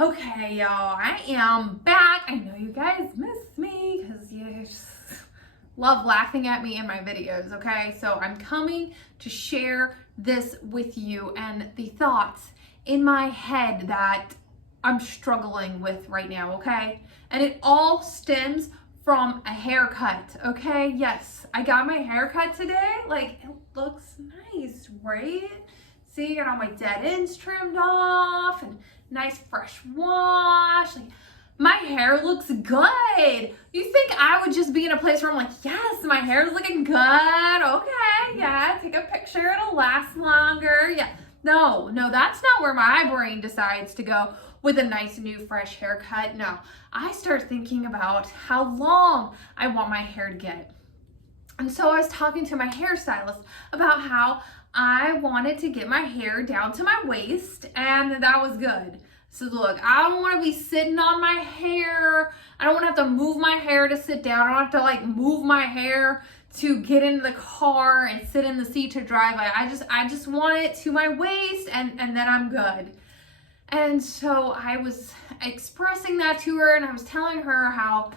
Okay, y'all, I am back. I know you guys miss me because you just love laughing at me in my videos, okay? So I'm coming to share this with you and the thoughts in my head that I'm struggling with right now, okay? And it all stems from a haircut, okay? Yes, I got my haircut today. Like, it looks nice, right? See, I got all my dead ends trimmed off and nice fresh wash. Like, my hair looks good. You think I would just be in a place where I'm like, yes, my hair is looking good. Okay, yeah, take a picture, it'll last longer. Yeah, no, that's not where my brain decides to go with a nice new fresh haircut. No, I start thinking about how long I want my hair to get. And so I was talking to my hairstylist about how I wanted to get my hair down to my waist, and that was good. So look, I don't want to be sitting on my hair. I don't want to have to move my hair to sit down. I don't have to like move my hair to get into the car and sit in the seat to drive. I just want it to my waist, and then I'm good. And so I was expressing that to her, and I was telling her how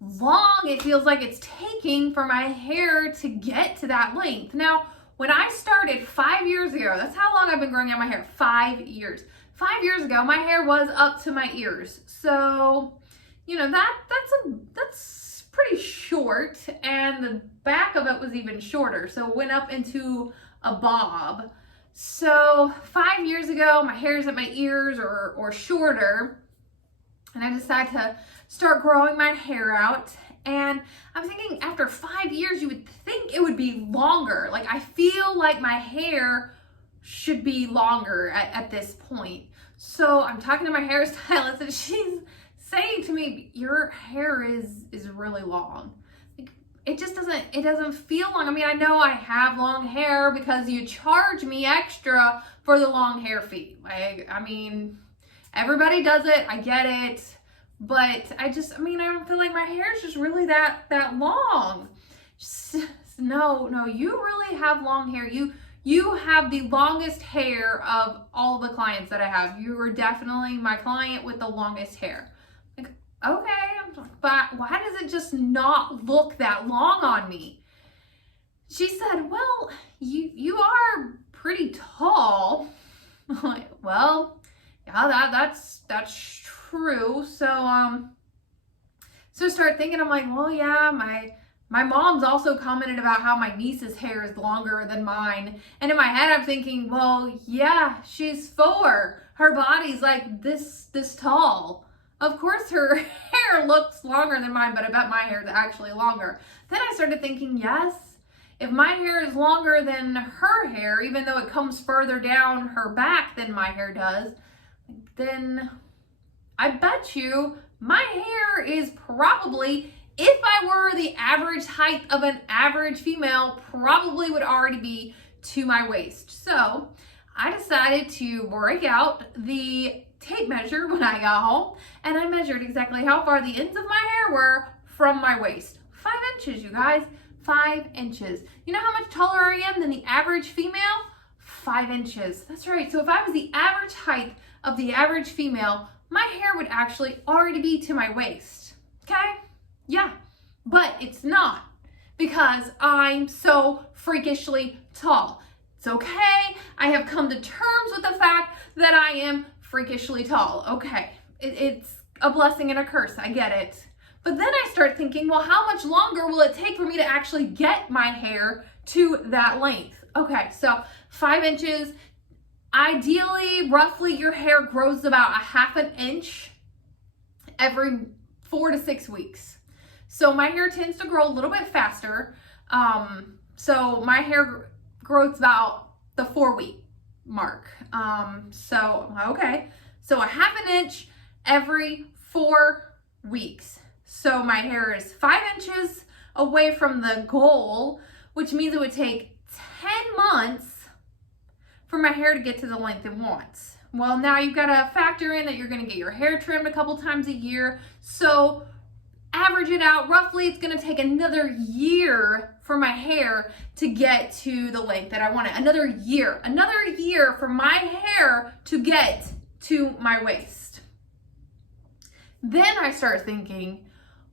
long it feels like it's taking for my hair to get to that length. Now, when I started 5 years ago, that's how long I've been growing out my hair, 5 years. 5 years ago, my hair was up to my ears. So, you know, that's pretty short, and the back of it was even shorter. So it went up into a bob. So 5 years ago, my hair's at my ears or shorter, and I decided to start growing my hair out. And I'm thinking after 5 years, you would think it would be longer. Like, I feel like my hair should be longer at this point. So I'm talking to my hairstylist, and she's saying to me, your hair is really long. Like, it doesn't feel long. I mean, I know I have long hair because you charge me extra for the long hair fee. I mean, everybody does it. I get it. But I don't feel like my hair is just really that long. No, you really have long hair. You have the longest hair of all the clients that I have. You are definitely my client with the longest hair. Like, okay, but why does it just not look that long on me? She said, well, you are pretty tall. I'm like, well, yeah, that's true. So start thinking, I'm like, well, yeah, my mom's also commented about how my niece's hair is longer than mine. And in my head, I'm thinking, well, yeah, she's 4. Her body's like this tall. Of course, her hair looks longer than mine, but I bet my hair is actually longer. Then I started thinking, yes, if my hair is longer than her hair, even though it comes further down her back than my hair does, then I bet you my hair is probably, if I were the average height of an average female, probably would already be to my waist. So I decided to break out the tape measure when I got home, and I measured exactly how far the ends of my hair were from my waist. 5 inches, you guys, 5 inches. You know how much taller I am than the average female? 5 inches. That's right. So if I was the average height of the average female, my hair would actually already be to my waist. Okay? Yeah. But it's not, because I'm so freakishly tall. It's okay. I have come to terms with the fact that I am freakishly tall. Okay. It's a blessing and a curse. I get it. But then I start thinking, well, how much longer will it take for me to actually get my hair to that length? Okay. So 5 inches. Ideally, roughly, your hair grows about a ½ an inch every 4 to 6 weeks. So my hair tends to grow a little bit faster. So my hair grows about the 4-week mark. Okay. So a ½ an inch every 4 weeks. So my hair is 5 inches away from the goal, which means it would take 10 months for my hair to get to the length it wants. Well, now you've got to factor in that you're going to get your hair trimmed a couple times a year. So average it out, roughly it's going to take another year for my hair to get to the length that I want it. Another year for my hair to get to my waist. Then I start thinking,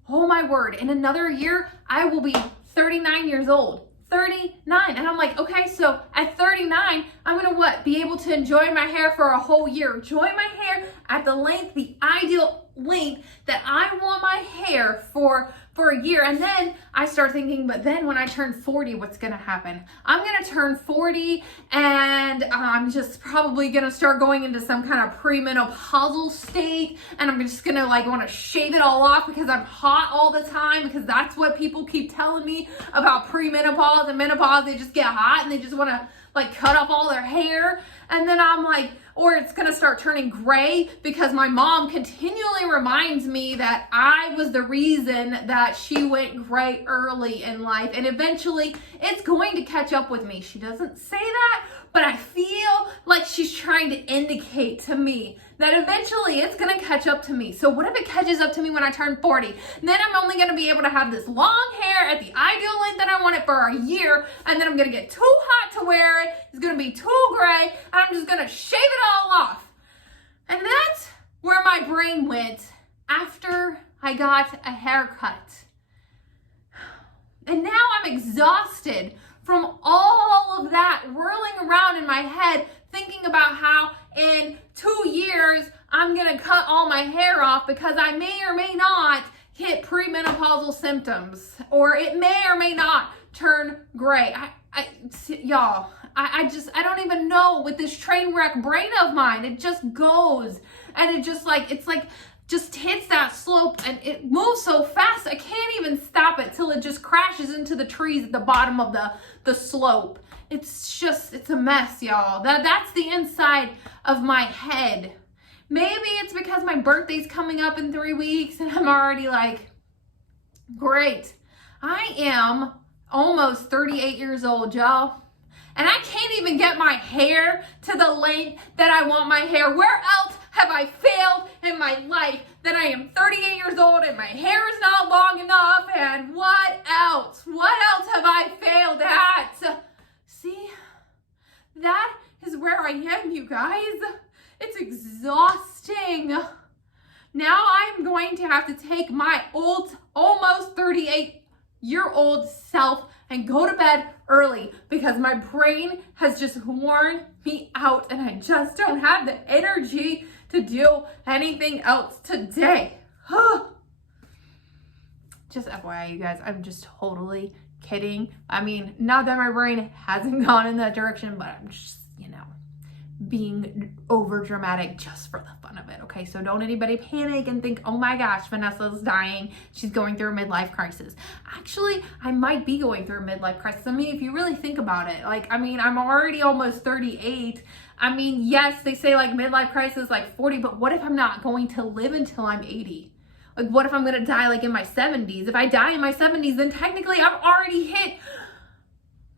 oh my word, in another year, I will be 39 years old. 39. And I'm like, okay, so at 39, I'm gonna what? Be able to enjoy my hair for a whole year. Enjoy my hair at the length, the ideal length that I want my hair for a year. And then I start thinking, but then when I turn 40, what's gonna happen? I'm gonna turn 40 and I'm just probably gonna start going into some kind of premenopausal state, and I'm just gonna like wanna shave it all off because I'm hot all the time, because that's what people keep telling me about premenopause and menopause. They just get hot and they just wanna like cut off all their hair. And then I'm like, or it's gonna start turning gray because my mom continually reminds me that I was the reason that she went gray early in life, and eventually it's going to catch up with me. She doesn't say that, but I feel like she's trying to indicate to me that eventually it's gonna catch up to me. So what if it catches up to me when I turn 40? Then I'm only gonna be able to have this long hair at the ideal length that I want it for a year, and then I'm gonna get too hot to wear it. It's gonna be too gray, and I'm just gonna shave it all off. And that's where my brain went after I got a haircut. And now I'm exhausted from all of that whirling around in my head, thinking about how in 2 years I'm gonna cut all my hair off because I may or may not hit premenopausal symptoms, or it may or may not turn gray. Y'all, I don't even know with this train wreck brain of mine. It just goes, and it just like, it's like, just hits that slope, and it moves so fast I can't even stop it till it just crashes into the trees at the bottom of the slope. It's a mess, y'all. That's the inside of my head. Maybe it's because my birthday's coming up in 3 weeks and I'm already like, great. I am almost 38 years old, y'all. And I can't even get my hair to the length that I want my hair. Where else have I failed in my life that I am 38 years old and my hair is not long enough? And what else? What else have I failed at? See, that is where I am, you guys. It's exhausting. Now I'm going to have to take my old, almost 38-year-old self and go to bed early because my brain has just worn me out and I just don't have the energy to do anything else today. Just FYI, you guys, I'm just totally kidding. I mean, not that my brain hasn't gone in that direction, but I'm just, being over dramatic just for the fun of it. Okay, so don't anybody panic and think, oh my gosh, Vanessa's dying, she's going through a midlife crisis. Actually, I might be going through a midlife crisis. I mean, if you really think about it, I'm already almost 38. I mean, yes, they say like midlife crisis like 40, but what if I'm not going to live until I'm 80? Like, what if I'm gonna die like in my 70s? If I die in my 70s, then technically I've already hit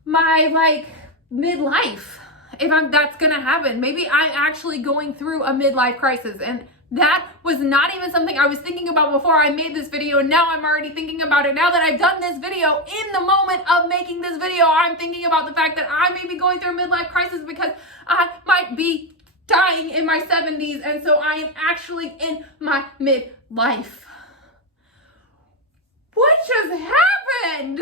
my like midlife. That's gonna happen. Maybe I'm actually going through a midlife crisis, and that was not even something I was thinking about before I made this video, and now I'm already thinking about it. Now that I've done this video, in the moment of making this video, I'm thinking about the fact that I may be going through a midlife crisis because I might be dying in my 70s, and so I am actually in my midlife. What just happened?